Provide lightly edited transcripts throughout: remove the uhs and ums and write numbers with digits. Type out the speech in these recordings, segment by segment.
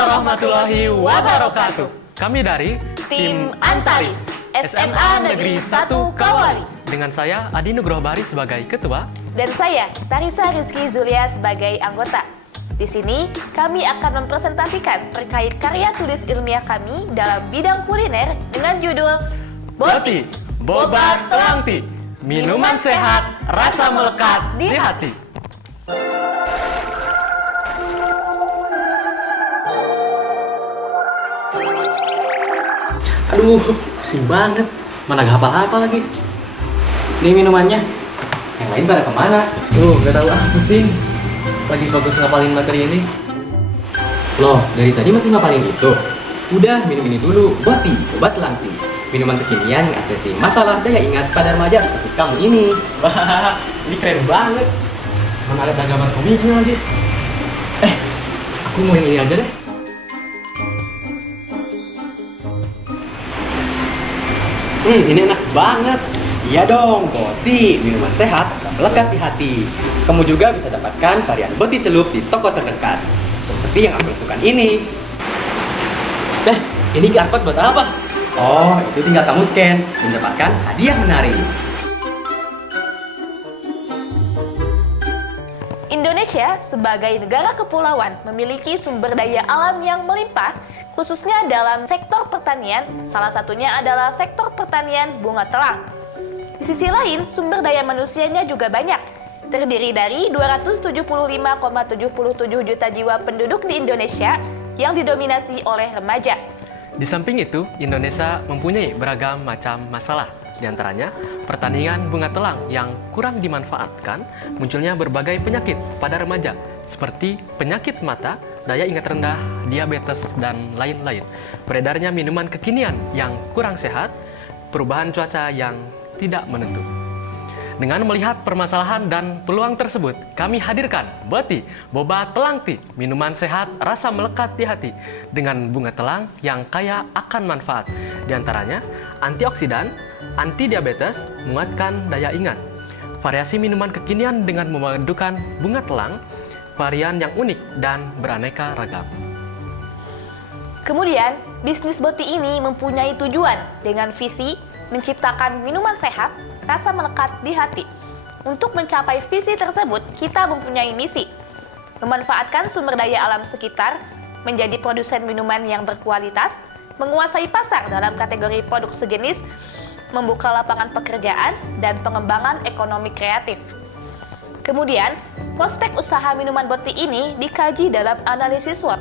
warahmatullahi wabarakatuh. Kami dari Tim Antaris, SMA Negeri 1 Kawali. Dengan saya Adi Nugroho Bahri sebagai ketua Dan saya, Tarisa Rizky Zulia sebagai anggota. Di sini, kami akan mempresentasikan terkait karya tulis ilmiah kami dalam bidang kuliner dengan judul Boti, Boba Telangti, minuman sehat, rasa melekat di hati. Aduh, pusing banget. Mana gak hafal-hafal lagi. Ini minumannya. Yang lain pada kemana? Gak tahu pusing. Lagi fokus ngapalin materi ini. Loh, dari tadi masih ngapalin itu? Udah, minum ini dulu. Boti, obat telangti. Minuman kekinian mengatasi masalah daya ingat pada remaja seperti kamu ini. Wah, ini keren banget. Mana ada gambar komiknya lagi. Aku mau yang ini aja deh. Ini enak banget. Iya dong, Boti, minuman sehat dan melekat di hati. Kamu juga bisa dapatkan varian Boti celup di toko terdekat. Seperti yang aku lakukan ini. Ini QR code buat apa? Oh, itu tinggal kamu scan dan dapatkan hadiah menarik. Indonesia sebagai negara kepulauan memiliki sumber daya alam yang melimpah, khususnya dalam sektor pertanian, salah satunya adalah sektor pertanian bunga telang. Di sisi lain, sumber daya manusianya juga banyak, terdiri dari 275,77 juta jiwa penduduk di Indonesia yang didominasi oleh remaja. Di samping itu, Indonesia mempunyai beragam macam masalah. Di antaranya, pertanian bunga telang yang kurang dimanfaatkan, munculnya berbagai penyakit pada remaja, seperti penyakit mata, daya ingat rendah, diabetes, dan lain-lain. Beredarnya minuman kekinian yang kurang sehat, perubahan cuaca yang tidak menentu. Dengan melihat permasalahan dan peluang tersebut, kami hadirkan Boti, Boba Telangti, minuman sehat rasa melekat di hati dengan bunga telang yang kaya akan manfaat. Di antaranya, antioksidan, anti diabetes, menguatkan daya ingat. Variasi minuman kekinian dengan memadukan bunga telang, varian yang unik dan beraneka ragam. Kemudian, bisnis Boti ini mempunyai tujuan dengan visi menciptakan minuman sehat, rasa melekat di hati. Untuk mencapai visi tersebut, kita mempunyai misi memanfaatkan sumber daya alam sekitar, menjadi produsen minuman yang berkualitas, menguasai pasar dalam kategori produk sejenis, membuka lapangan pekerjaan, dan pengembangan ekonomi kreatif. Kemudian, prospek usaha minuman Boti ini dikaji dalam analisis SWOT.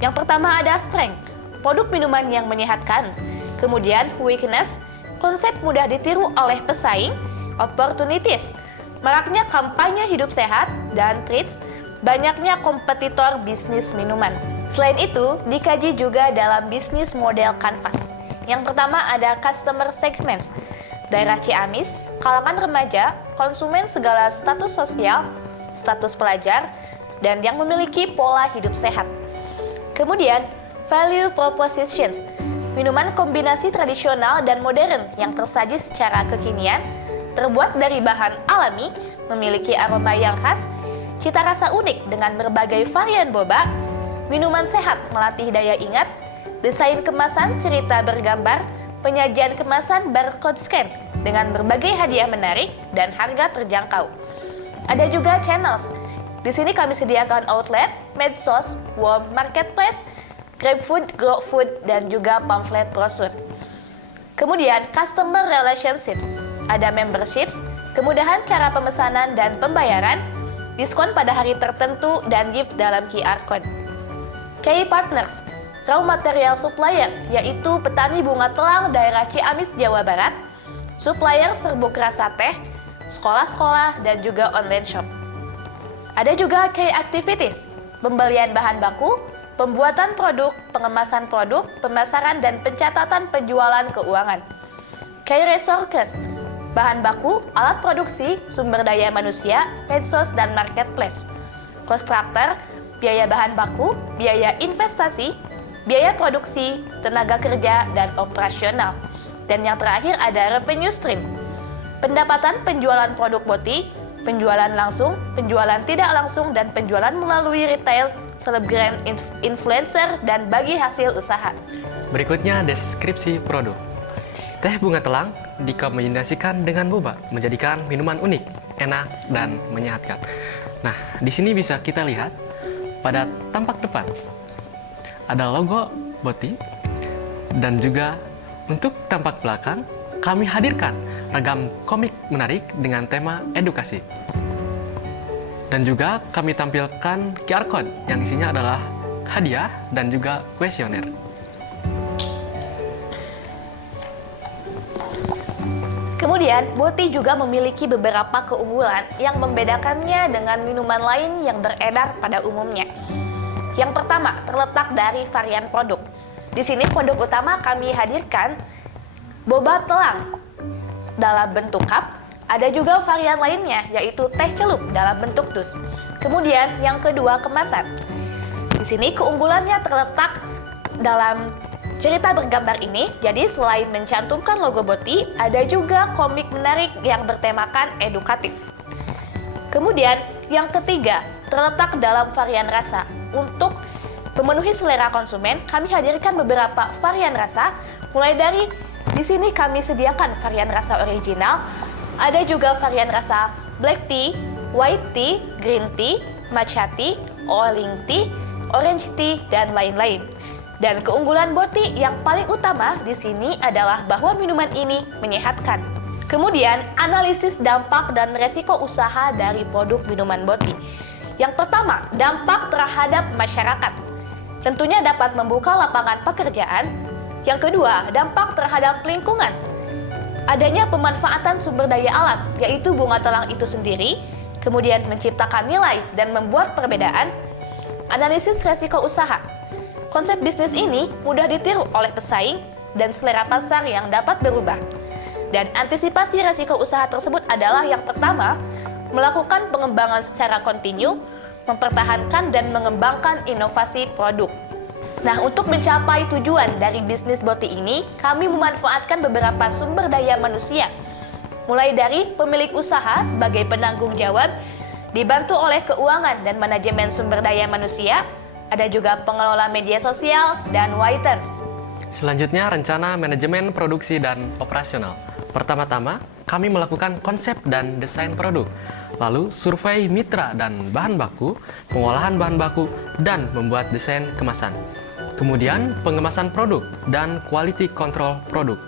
Yang pertama ada strength, produk minuman yang menyehatkan. Kemudian weakness, konsep mudah ditiru oleh pesaing. Opportunities, maraknya kampanye hidup sehat. Dan threats, banyaknya kompetitor bisnis minuman. Selain itu, dikaji juga dalam bisnis model canvas. Yang pertama ada customer segments, daerah Ciamis, kalangan remaja, konsumen segala status sosial, status pelajar, dan yang memiliki pola hidup sehat. Kemudian, value propositions, minuman kombinasi tradisional dan modern yang tersaji secara kekinian, terbuat dari bahan alami, memiliki aroma yang khas, cita rasa unik dengan berbagai varian boba, minuman sehat melatih daya ingat, desain kemasan cerita bergambar, penyajian kemasan barcode scan dengan berbagai hadiah menarik dan harga terjangkau. Ada juga channels. Di sini kami sediakan outlet, medsos, warm marketplace, GrabFood, GrowFood, dan juga pamflet brosur. Kemudian customer relationships, ada memberships, kemudahan cara pemesanan dan pembayaran, diskon pada hari tertentu, dan gift dalam QR code. Key partners, raw material supplier, yaitu petani bunga telang daerah Ciamis, Jawa Barat, supplier serbuk rasa teh, sekolah-sekolah, dan juga online shop. Ada juga key activities, pembelian bahan baku, pembuatan produk, pengemasan produk, pemasaran, dan pencatatan penjualan keuangan. Key resources, bahan baku, alat produksi, sumber daya manusia, medsos, dan marketplace. Cost structure, biaya bahan baku, biaya investasi, biaya produksi, tenaga kerja, dan operasional. Dan yang terakhir ada revenue stream, pendapatan penjualan produk Boti, penjualan langsung, penjualan tidak langsung, dan penjualan melalui retail selebgram, influencer, dan bagi hasil usaha. Berikutnya deskripsi produk. Teh bunga telang dikombinasikan dengan boba, menjadikan minuman unik, enak, dan menyehatkan. Nah, di sini bisa kita lihat pada tampak depan ada logo Boti, dan juga untuk tampak belakang kami hadirkan ragam komik menarik dengan tema edukasi. Dan juga kami tampilkan QR code yang isinya adalah hadiah dan juga kuesioner. Kemudian, Boti juga memiliki beberapa keunggulan yang membedakannya dengan minuman lain yang beredar pada umumnya. Yang pertama, terletak dari varian produk. Di sini produk utama kami hadirkan boba telang dalam bentuk cup. Ada juga varian lainnya, yaitu teh celup dalam bentuk dus. Kemudian yang kedua, kemasan. Di sini keunggulannya terletak dalam cerita bergambar ini. Jadi selain mencantumkan logo Boti, ada juga komik menarik yang bertemakan edukatif. Kemudian yang ketiga, terletak dalam varian rasa. Untuk memenuhi selera konsumen, kami hadirkan beberapa varian rasa. Mulai dari di sini kami sediakan varian rasa original. Ada juga varian rasa black tea, white tea, green tea, matcha tea, oolong tea, orange tea, dan lain-lain. Dan keunggulan Boti yang paling utama di sini adalah bahwa minuman ini menyehatkan. Kemudian, analisis dampak dan resiko usaha dari produk minuman Boti. Yang pertama, dampak terhadap masyarakat. Tentunya dapat membuka lapangan pekerjaan. Yang kedua, dampak terhadap lingkungan. Adanya pemanfaatan sumber daya alam, yaitu bunga telang itu sendiri, kemudian menciptakan nilai dan membuat perbedaan. Analisis resiko usaha. Konsep bisnis ini mudah ditiru oleh pesaing dan selera pasar yang dapat berubah. Dan antisipasi resiko usaha tersebut adalah yang pertama, melakukan pengembangan secara kontinu, mempertahankan dan mengembangkan inovasi produk. Nah, untuk mencapai tujuan dari bisnis Boti ini, kami memanfaatkan beberapa sumber daya manusia. Mulai dari pemilik usaha sebagai penanggung jawab, dibantu oleh keuangan dan manajemen sumber daya manusia, ada juga pengelola media sosial dan waiters. Selanjutnya, rencana manajemen produksi dan operasional. Pertama-tama, kami melakukan konsep dan desain produk, lalu survei mitra dan bahan baku, pengolahan bahan baku, dan membuat desain kemasan. Kemudian, pengemasan produk dan quality control produk.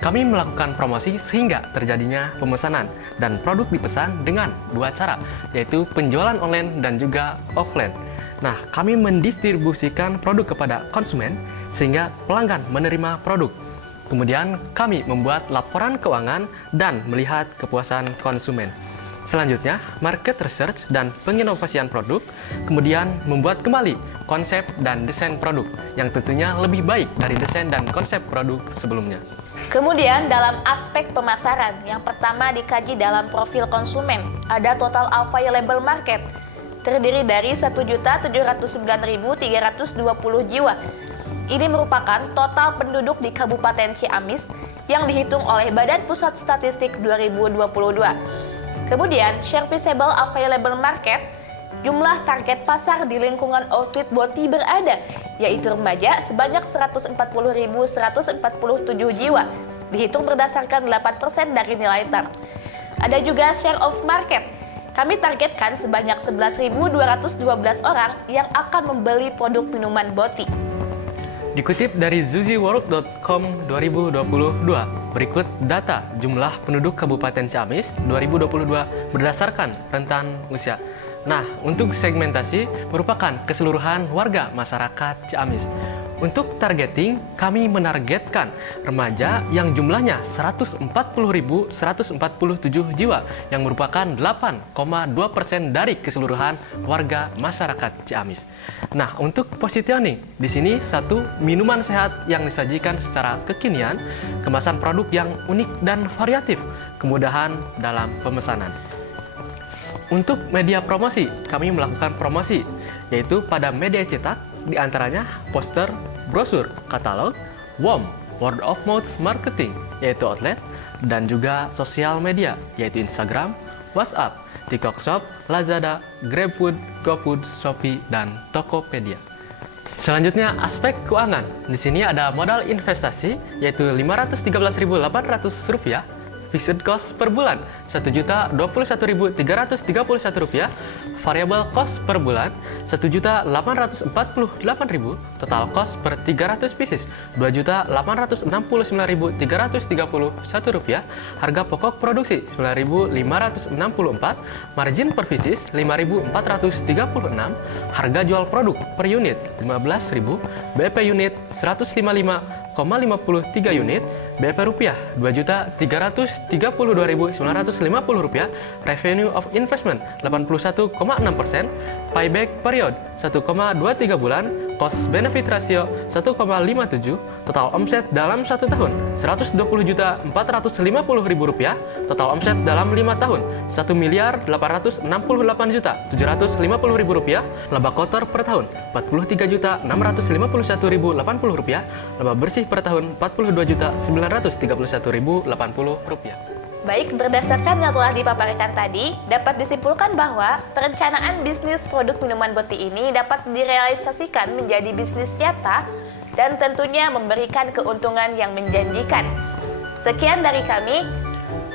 Kami melakukan promosi sehingga terjadinya pemesanan dan produk dipesan dengan dua cara, yaitu penjualan online dan juga offline. Nah, kami mendistribusikan produk kepada konsumen sehingga pelanggan menerima produk. Kemudian, kami membuat laporan keuangan dan melihat kepuasan konsumen. Selanjutnya, market research dan penginovasian produk, kemudian membuat kembali konsep dan desain produk yang tentunya lebih baik dari desain dan konsep produk sebelumnya. Kemudian dalam aspek pemasaran, yang pertama dikaji dalam profil konsumen. Ada total available market, terdiri dari 1.709.320 jiwa. Ini merupakan total penduduk di Kabupaten Ciamis yang dihitung oleh Badan Pusat Statistik 2022. Kemudian, serviceable available market, jumlah target pasar di lingkungan outlet Boti berada, yaitu remaja sebanyak 140.147 jiwa, dihitung berdasarkan 8% dari nilai TAR. Ada juga share of market. Kami targetkan sebanyak 11.212 orang yang akan membeli produk minuman Boti. Dikutip dari zuziworld.com 2022, berikut data jumlah penduduk Kabupaten Ciamis 2022 berdasarkan rentan usia. Nah, untuk segmentasi merupakan keseluruhan warga masyarakat Ciamis. Untuk targeting, kami menargetkan remaja yang jumlahnya 140.147 jiwa yang merupakan 8,2% dari keseluruhan warga masyarakat Ciamis. Nah, untuk positioning, di sini satu minuman sehat yang disajikan secara kekinian, kemasan produk yang unik dan variatif, kemudahan dalam pemesanan. Untuk media promosi, kami melakukan promosi, yaitu pada media cetak, di antaranya poster, brosur, katalog, WOM, word of mouth marketing, yaitu outlet, dan juga sosial media, yaitu Instagram, WhatsApp, TikTok Shop, Lazada, GrabFood, GoFood, Shopee, dan Tokopedia. Selanjutnya, aspek keuangan. Di sini ada modal investasi, yaitu Rp513.800, fixed cost per bulan Rp1.021.331, variable cost per bulan Rp1.848.000, total cost per 300 pieces Rp2.869.331, harga pokok produksi Rp9.564, margin per pieces Rp5.436, harga jual produk per unit Rp15.000, BP unit 155,53 unit, BP rupiah Rp2.332.950, revenue of investment 81,6%, payback period 1,23 bulan, cost benefit ratio 1,57, total omset dalam 1 tahun Rp120.450.000, total omset dalam 5 tahun Rp1.868.750.000, laba kotor per tahun Rp43.651.080, laba bersih per tahun Rp42.931.080. Baik, berdasarkan yang telah dipaparkan tadi, dapat disimpulkan bahwa perencanaan bisnis produk minuman Boti ini dapat direalisasikan menjadi bisnis nyata dan tentunya memberikan keuntungan yang menjanjikan. Sekian dari kami,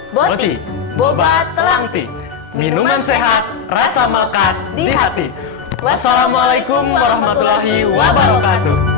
Boti, Boba Telang Tea. Minuman sehat, rasa melekat di hati. Wassalamualaikum warahmatullahi wabarakatuh.